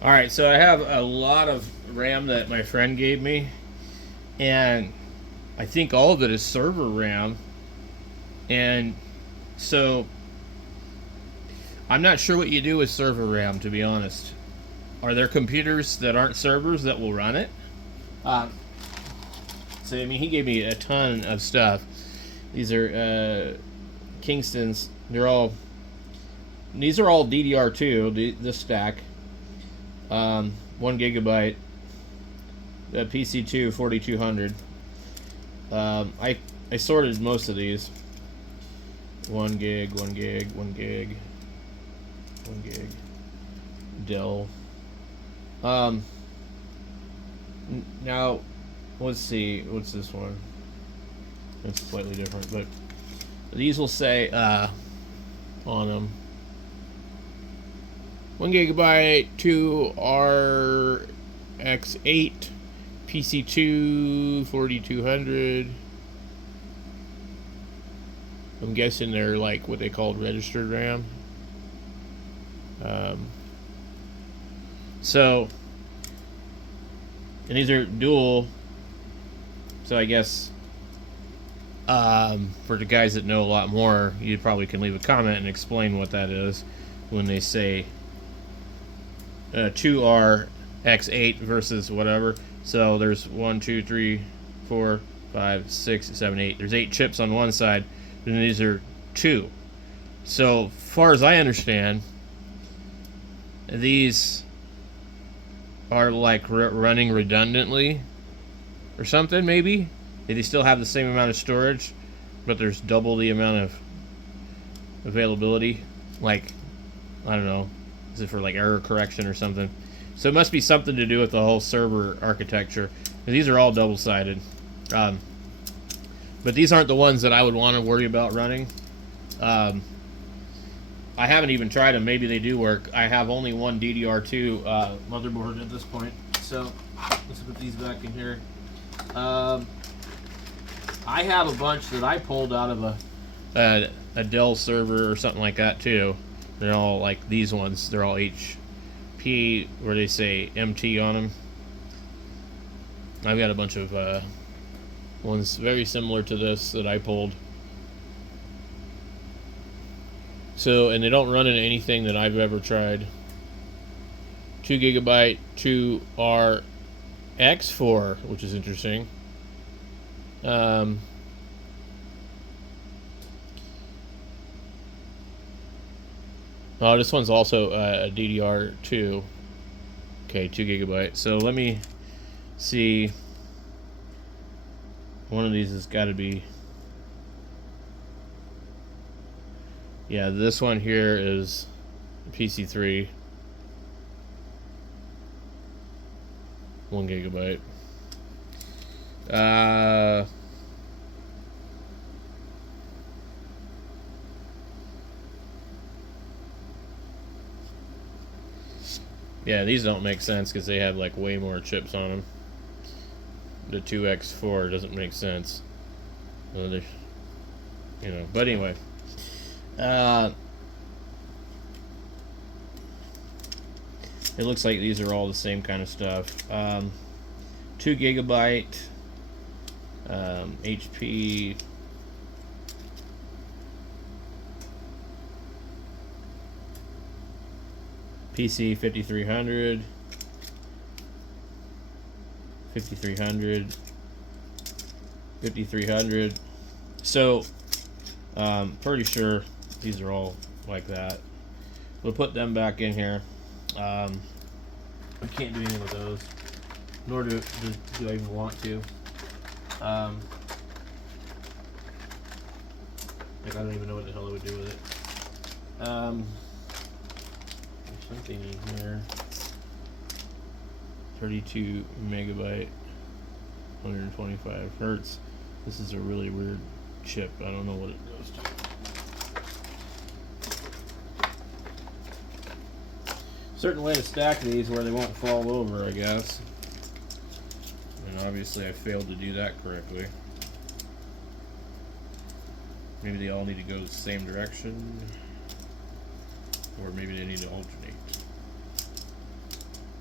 All right, so I have a lot of RAM that my friend gave me, and I think all of it is server RAM. And so I'm not sure what you do with server RAM, to be honest. Are there computers that aren't servers that will run it? Um, so I mean, he gave me a ton of stuff. These are Kingston's. These are all DDR2. This stack, 1 GB, PC2 4200. I sorted most of these. 1 gig, 1 gig, 1 gig, 1 gig. Dell. Um, Now, let's see. What's this one? It's slightly different, but these will say on them 1 GB, 2RX8, PC2 4200. I'm guessing they're like what they called registered RAM. Um, so, and these are dual. So I guess for the guys that know a lot more, you probably can leave a comment and explain what that is when they say 2RX8 versus whatever. So there's 1, 2, 3, 4, 5, 6, 7, 8. There's 8 chips on one side, and these are 2. So far as I understand, these are like running redundantly or something, maybe. They still have the same amount of storage, but there's double the amount of availability. Like, I don't know, is it for like error correction or something? So it must be something to do with the whole server architecture. These are all double-sided. But these aren't the ones that I would want to worry about running. I haven't even tried them. Maybe they do work. I have only one DDR2 motherboard at this point. So let's put these back in here. I have a bunch that I pulled out of a Dell server or something like that too. They're all like these ones. They're all HP, where they say MT on them. I've got a bunch of ones very similar to this that I pulled. So, and they don't run into anything that I've ever tried. 2 GB 2RX4, which is interesting. Oh, this one's also a DDR2. Okay, 2 GB. So let me see. One of these has got to be. Yeah, this one here is PC3. 1 GB. Yeah, these don't make sense because they have like way more chips on them. The 2X4 doesn't make sense. But anyway. It looks like these are all the same kind of stuff. 2 GB HP. PC 5300, 5300, 5300. So, pretty sure these are all like that. We'll put them back in here. I can't do anything with those, nor do I even want to. Like, I don't even know what the hell I would do with it. There's something in here. 32 megabyte, 125 hertz. This is a really weird chip. I don't know what it goes to. Certain way to stack these where they won't fall over, I guess. And obviously I failed to do that correctly. Maybe they all need to go the same direction. Or maybe they need to alternate.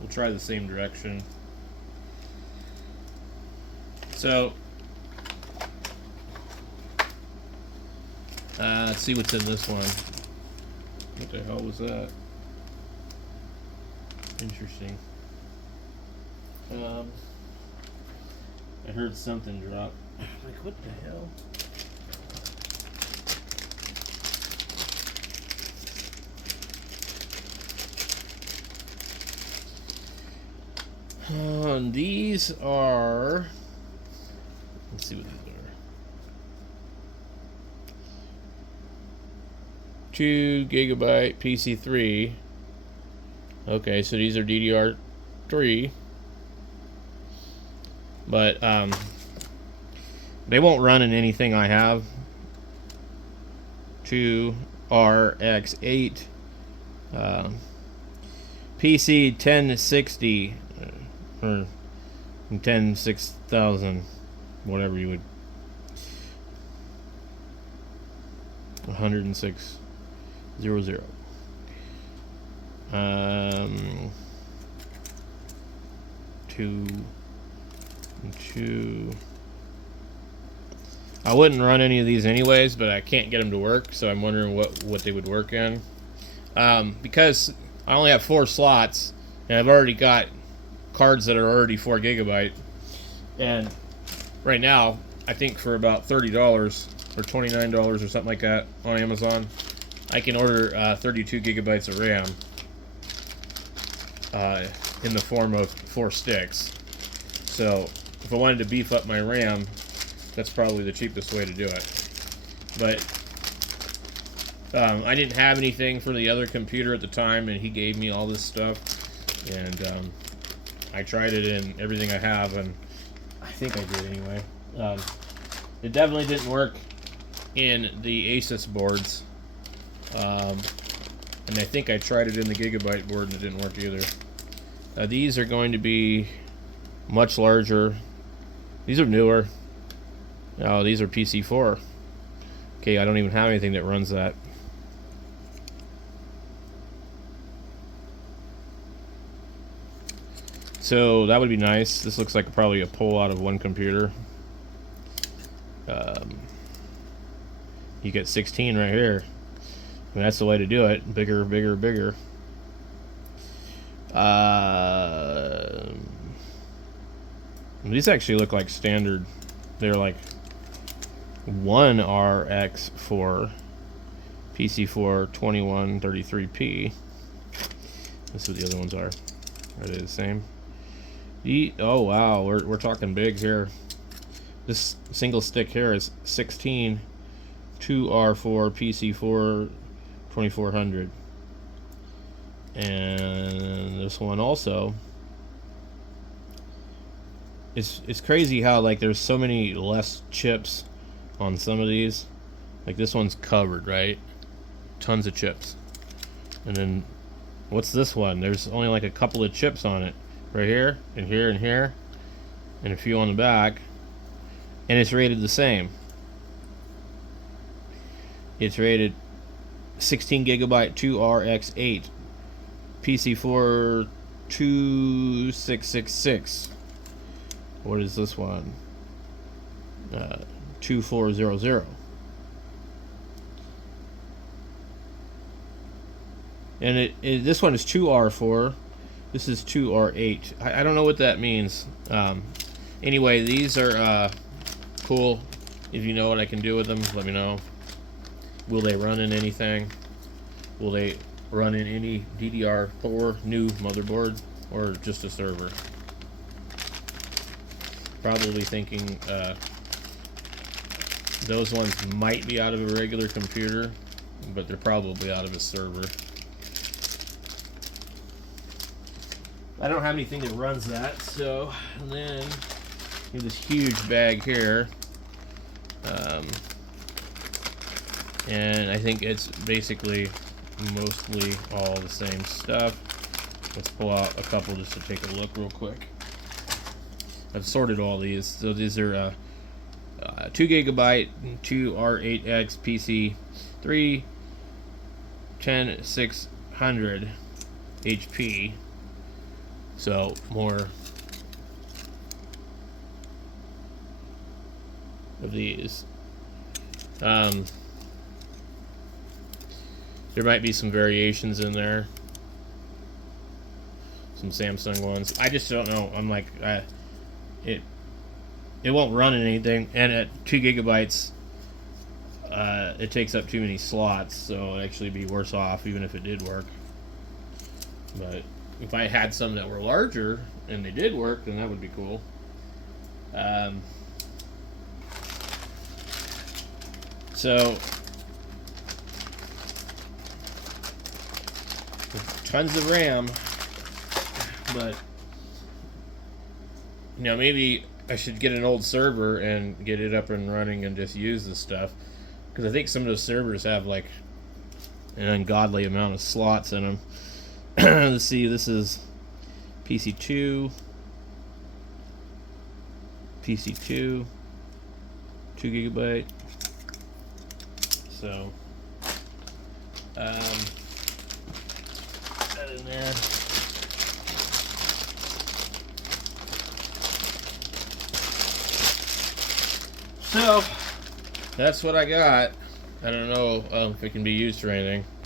We'll try the same direction. So, let's see what's in this one. What the hell was that? Interesting. I heard something drop. Like, what the hell? These are. Let's see what these are. 2 gigabyte PC3. Okay, so these are DDR3. But they won't run in anything I have. 2RX8 PC 1060 or 106000, whatever you would. 10600. Two. I wouldn't run any of these anyways, but I can't get them to work, so I'm wondering what they would work in. Because I only have 4 slots, and I've already got cards that are already 4 gigabyte. And right now, I think for about $30 or $29 or something like that on Amazon, I can order 32 gigabytes of RAM in the form of 4 sticks. So if I wanted to beef up my RAM, that's probably the cheapest way to do it. But I didn't have anything for the other computer at the time, and he gave me all this stuff, and I tried it in everything I have, and I think I did anyway. It definitely didn't work in the Asus boards, and I think I tried it in the Gigabyte board and it didn't work either. These are going to be much larger. These are newer. Oh, these are PC4. Okay, I don't even have anything that runs that. So that would be nice. This looks like probably a pull out of one computer. You get 16 right here. And that's the way to do it. Bigger, bigger, bigger. These actually look like standard. They're like 1RX4 PC4 2133P. Let's see what the other ones are. Are they the same? Oh wow, we're talking big here. This single stick here is 16 2R4 PC4 2400. And this one also. It's crazy how like there's so many less chips on some of these. Like this one's covered, right? Tons of chips. And then what's this one? There's only like a couple of chips on it. Right here, and here, and here. And a few on the back. And it's rated the same. It's rated 16 gigabyte 2RX8 PC4 2666. What is this one? 2400. And this one is 2R4. This is 2R8. I don't know what that means. Anyway, these are cool. If you know what I can do with them, let me know. Will they run in anything? Will they run in any DDR4 new motherboard or just a server? Probably thinking those ones might be out of a regular computer, but they're probably out of a server. I don't have anything that runs that, so and then we have this huge bag here. And I think it's basically mostly all the same stuff. Let's pull out a couple just to take a look real quick. I've sorted all these. So these are 2 gigabyte 2R8X PC3 10600 HP. So more of these. There might be some variations in there. Some Samsung ones. I just don't know. I'm like, it won't run anything, and at 2 GB, it takes up too many slots, so it'd actually be worse off even if it did work. But if I had some that were larger and they did work, then that would be cool. So tons of RAM, but maybe I should get an old server and get it up and running and just use this stuff, because I think some of those servers have like an ungodly amount of slots in them. Let's see, this is PC2, 2 GB. So, that in there. So, that's what I got. I don't know if it can be used for anything.